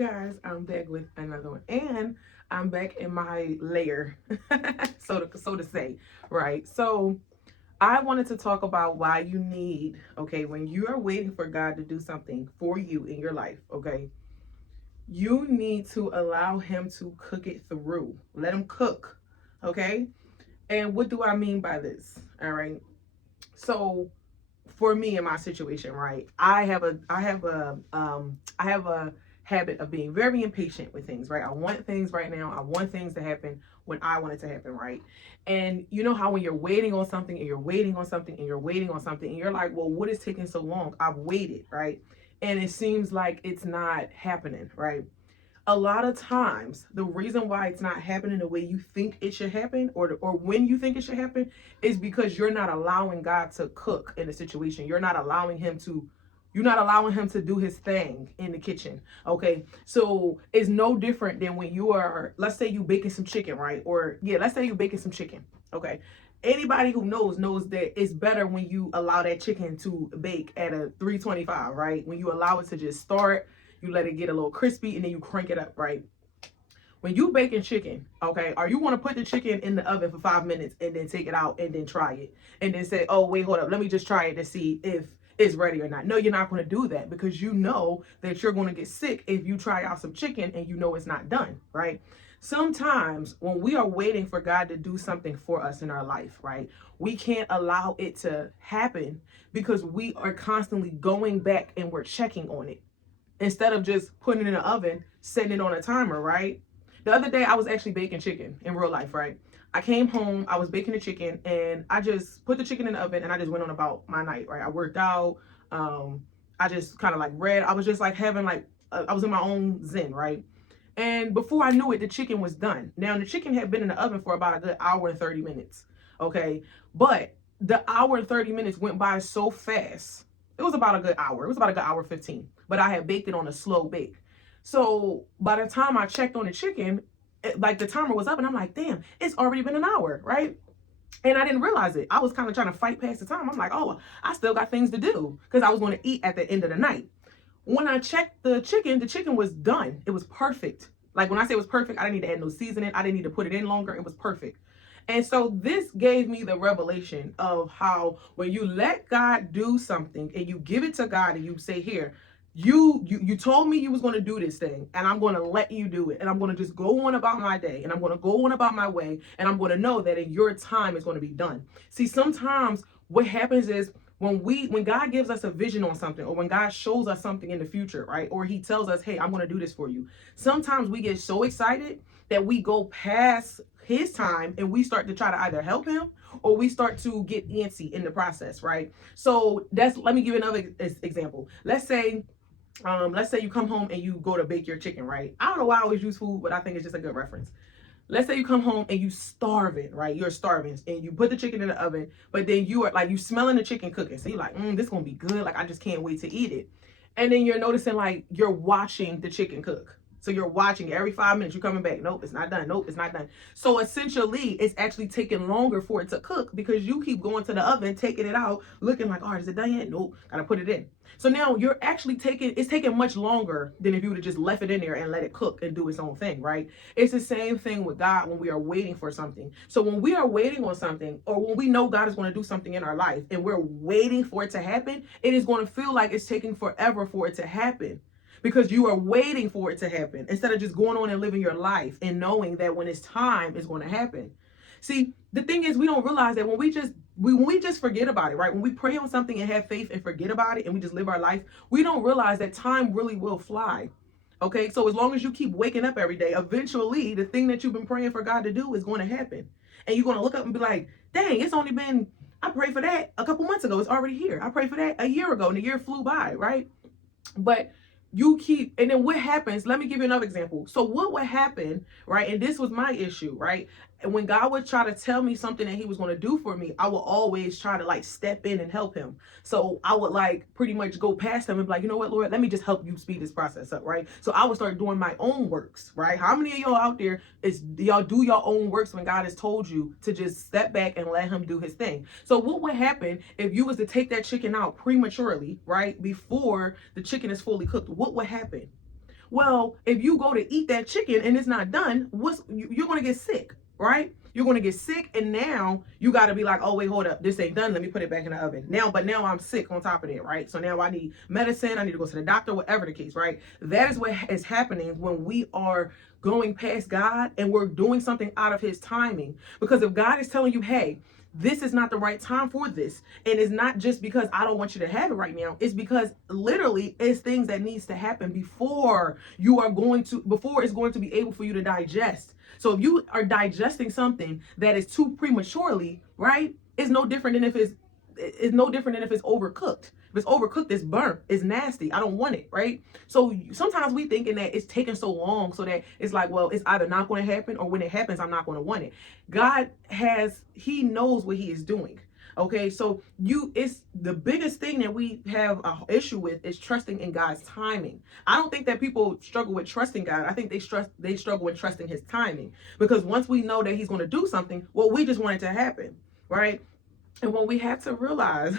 guys, I'm back with another one, and I'm back in my lair, so to say, right? So I wanted to talk about why you need, okay, when you are waiting for God to do something for you in your life, okay, you need to allow Him to cook it through. Let Him cook, okay? And what do I mean by this? All right. So for me in my situation, right, I have a habit of being very impatient with things, right? I want things right now. I want things to happen when I want it to happen, right? And you know how when you're waiting on something and you're waiting on something and you're waiting on something and you're like, well, what is taking so long? I've waited, right? And it seems like it's not happening, right? A lot of times the reason why it's not happening the way you think it should happen, or when you think it should happen, is because you're not allowing God to cook in the situation. You're not allowing him to do his thing in the kitchen. Okay, so it's no different than when you are, let's say you baking some chicken, right? Or yeah, let's say you baking some chicken. Okay, anybody who knows that it's better when you allow that chicken to bake at a 325, right? When you allow it to just start, you let it get a little crispy, and then you crank it up, right? When you baking chicken, okay, are you want to put the chicken in the oven for 5 minutes and then take it out and then try it and then say, oh wait, hold up, let me just try it to see if it's ready or not? No, you're not going to do that, because you know that you're going to get sick if you try out some chicken and you know it's not done, right? Sometimes when we are waiting for God to do something for us in our life, right, we can't allow it to happen because we are constantly going back and we're checking on it instead of just putting it in the oven, setting it on a timer, right? The other day I was actually baking chicken in real life, right? I came home, I was baking the chicken, and I just put the chicken in the oven and I just went on about my night, right? I worked out. I just kind of like read. I was just like having like, I was in my own zen, right? And before I knew it, the chicken was done. Now, the chicken had been in the oven for about a good hour and 30 minutes, okay? But the hour and 30 minutes went by so fast. It was about a good hour. It was about a good hour 15. But I had baked it on a slow bake. So by the time I checked on the chicken, like the timer was up, and I'm like, damn, it's already been an hour, right? And I didn't realize it. I was kind of trying to fight past the time. I'm like, oh, I still got things to do because I was going to eat at the end of the night. When I checked the chicken was done. It was perfect. Like when I say it was perfect, I didn't need to add no seasoning. I didn't need to put it in longer. It was perfect. And so this gave me the revelation of how when you let God do something and you give it to God and you say, here, you told me you was going to do this thing, and I'm going to let you do it, and I'm going to just go on about my day, and I'm going to go on about my way, and I'm going to know that in your time it's going to be done. See, sometimes what happens is when God gives us a vision on something, or when God shows us something in the future, right? Or he tells us, hey, I'm going to do this for you. Sometimes we get so excited that we go past his time and we start to try to either help him or we start to get antsy in the process, right? So let me give you another example. Let's say you come home and you go to bake your chicken, right? I don't know why I always use food, but I think it's just a good reference. Let's say you come home and you starving, right? You're starving, and you put the chicken in the oven, but then you are like, you smelling the chicken cooking. So you're like, this is gonna be good. Like, I just can't wait to eat it. And then you're noticing like you're watching the chicken cook. So you're watching every 5 minutes, you're coming back. Nope, it's not done. Nope, it's not done. So essentially, it's actually taking longer for it to cook because you keep going to the oven, taking it out, looking like, oh, is it done yet? Nope, gotta put it in. So now you're actually it's taking much longer than if you would have just left it in there and let it cook and do its own thing, right? It's the same thing with God when we are waiting for something. So when we are waiting on something, or when we know God is going to do something in our life and we're waiting for it to happen, it is going to feel like it's taking forever for it to happen, because you are waiting for it to happen instead of just going on and living your life and knowing that when it's time, it's going to happen. See, the thing is, we don't realize that when we just forget about it, right? When we pray on something and have faith and forget about it and we just live our life, we don't realize that time really will fly. Okay, so as long as you keep waking up every day, eventually the thing that you've been praying for God to do is going to happen. And you're going to look up and be like, dang, it's only been, I prayed for that a couple months ago. It's already here. I prayed for that a year ago and the year flew by, right? But and then what happens? Let me give you another example. So what would happen, right? And this was my issue, right? And when God would try to tell me something that he was going to do for me, I would always try to like step in and help him. So I would like pretty much go past him and be like, you know what, Lord, let me just help you speed this process up, right? So I would start doing my own works, right? How many of y'all out there y'all do your own works when God has told you to just step back and let him do his thing? So what would happen if you was to take that chicken out prematurely, right? Before the chicken is fully cooked, what would happen? Well, if you go to eat that chicken and it's not done, you're going to get sick, right? You're going to get sick, and now you got to be like, oh wait, hold up, this ain't done, let me put it back in the oven but now I'm sick on top of it, right? So now I need medicine, I need to go to the doctor, whatever the case, right? That is what is happening when we are going past God and we're doing something out of his timing. Because if God is telling you, hey, this is not the right time for this, and it's not just because I don't want you to have it right now, it's because literally it's things that needs to happen before it's going to be able for you to digest. So if you are digesting something that is too prematurely, right, it's no different than if it's overcooked. If it's overcooked, it's burnt, it's nasty, I don't want it, right? So sometimes we thinking that it's taking so long so that it's like, well, it's either not going to happen, or when it happens, I'm not going to want it. He knows what he is doing. Okay, so it's the biggest thing that we have an issue with is trusting in God's timing. I don't think that people struggle with trusting God. I think they struggle with trusting his timing, because once we know that he's going to do something, well, we just want it to happen, right? And what we have to realize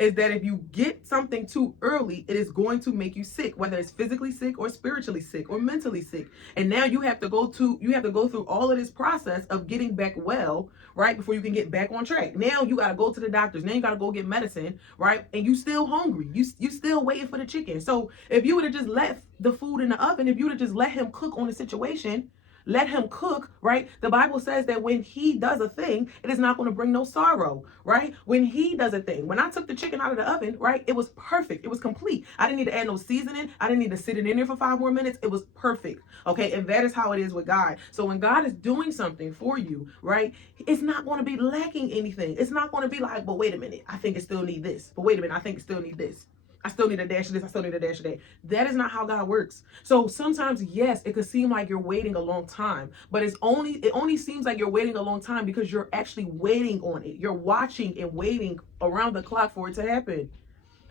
is that if you get something too early, it is going to make you sick, whether it's physically sick or spiritually sick or mentally sick. And now you have to go through all of this process of getting back well, right? Before you can get back on track. Now you got to go to the doctors. Now you got to go get medicine, right? And you still hungry. You still waiting for the chicken. So if you would have just left the food in the oven, if you would have just let him cook on the situation, let him cook, right? The Bible says that when he does a thing, it is not going to bring no sorrow, right? When he does a thing. When I took the chicken out of the oven, right, it was perfect. It was complete. I didn't need to add no seasoning. I didn't need to sit it in there for 5 more minutes. It was perfect. Okay, and that is how it is with God. So when God is doing something for you, right, it's not going to be lacking anything. It's not going to be like, but wait a minute, I think it still need this. But wait a minute, I think it still need this. I still need a dash of this. I still need a dash of that. That is not how God works. So sometimes, yes, it could seem like you're waiting a long time, but it only seems like you're waiting a long time because you're actually waiting on it. You're watching and waiting around the clock for it to happen.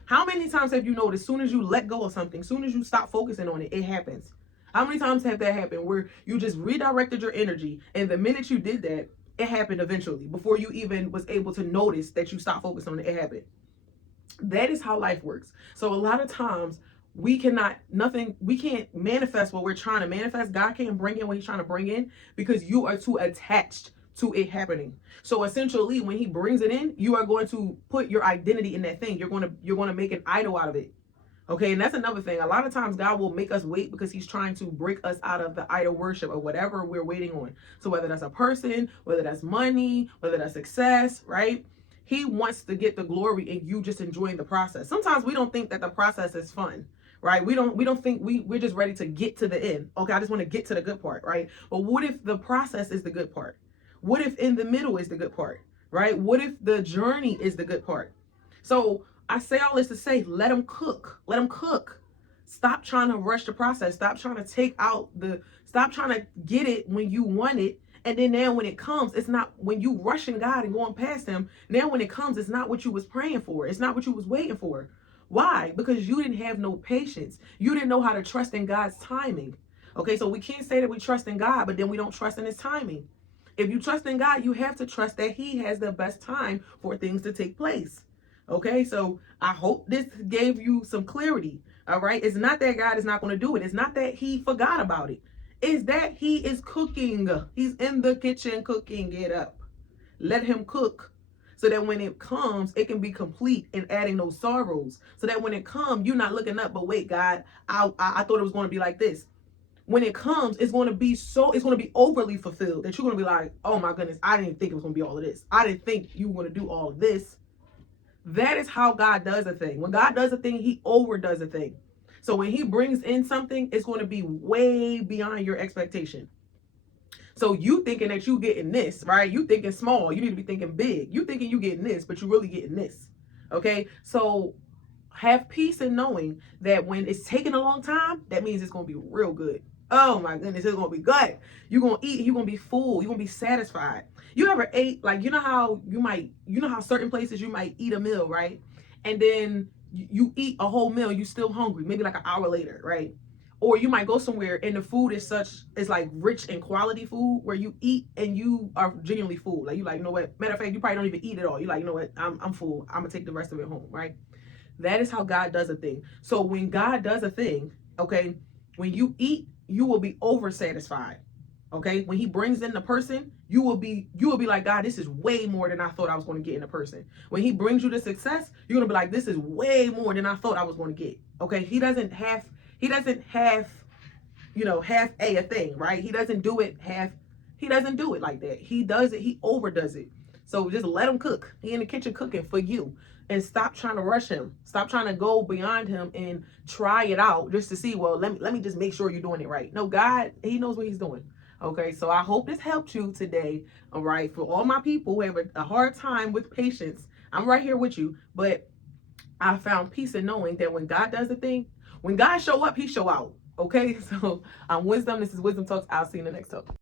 How many times have you noticed, as soon as you let go of something, as soon as you stop focusing on it, it happens? How many times have that happened where you just redirected your energy, and the minute you did that, it happened eventually before you even was able to notice that you stopped focusing on it? It happened. That is how life works. So a lot of times we can't manifest what we're trying to manifest. God can't bring in what he's trying to bring in because you are too attached to it happening. So essentially, when he brings it in, you are going to put your identity in that thing. You're going to make an idol out of it. Okay, and that's another thing. A lot of times God will make us wait because he's trying to break us out of the idol worship or whatever we're waiting on. So whether that's a person, whether that's money, whether that's success, right? He wants to get the glory and you just enjoying the process. Sometimes we don't think that the process is fun, right? We don't think we're just ready to get to the end. Okay, I just want to get to the good part, right? But what if the process is the good part? What if in the middle is the good part, right? What if the journey is the good part? So I say all this to say, let him cook. Let him cook. Stop trying to rush the process. Stop trying to get it when you want it. And then now when it comes, it's not when you rushing God and going past him. Now when it comes, it's not what you was praying for. It's not what you was waiting for. Why? Because you didn't have no patience. You didn't know how to trust in God's timing. Okay, so we can't say that we trust in God, but then we don't trust in his timing. If you trust in God, you have to trust that he has the best time for things to take place. Okay, so I hope this gave you some clarity. All right, it's not that God is not going to do it. It's not that he forgot about it. Is that he is cooking. He's in the kitchen cooking it up. Let him cook so that when it comes, it can be complete and adding those sorrows. So that when it comes, you're not looking up, but wait, God, I thought it was going to be like this. When it comes, it's going to be overly fulfilled that you're going to be like, oh my goodness, I didn't think it was going to be all of this. I didn't think you were going to do all of this. That is how God does a thing. When God does a thing, he overdoes a thing. So when he brings in something, it's going to be way beyond your expectation. So you thinking that you getting this, right? You thinking small. You need to be thinking big. You thinking you getting this, but you really getting this. Okay? So have peace in knowing that when it's taking a long time, that means it's going to be real good. Oh my goodness, it's going to be good. You're going to eat. You're going to be full. You're going to be satisfied. You ever ate, like, you know how certain places you might eat a meal, right? And then you eat a whole meal, you still hungry, maybe like an hour later, right? Or you might go somewhere and the food is like rich in quality food where you eat and you are genuinely full. Like, you like, you know what? Matter of fact, you probably don't even eat it all. You're like, you know what? I'm full. I'm gonna take the rest of it home, right? That is how God does a thing. So when God does a thing, okay, When you eat, you will be over satisfied. Okay, when he brings in the person, you will be like, God, this is way more than I thought I was going to get in a person. When he brings you to success, you're going to be like, this is way more than I thought I was going to get. Okay, he doesn't have half a thing, right? He doesn't do it like that. He does it, he overdoes it. So just let him cook. He in the kitchen cooking for you. And stop trying to rush him. Stop trying to go beyond him and try it out just to see, well, let me just make sure you're doing it right. No, God, he knows what he's doing. Okay, so I hope this helped you today. All right, for all my people who have a hard time with patience, I'm right here with you. But I found peace in knowing that when God does a thing, when God show up, he show out. Okay, so I'm Wisdom. This is Wisdom Talks. I'll see you in the next talk.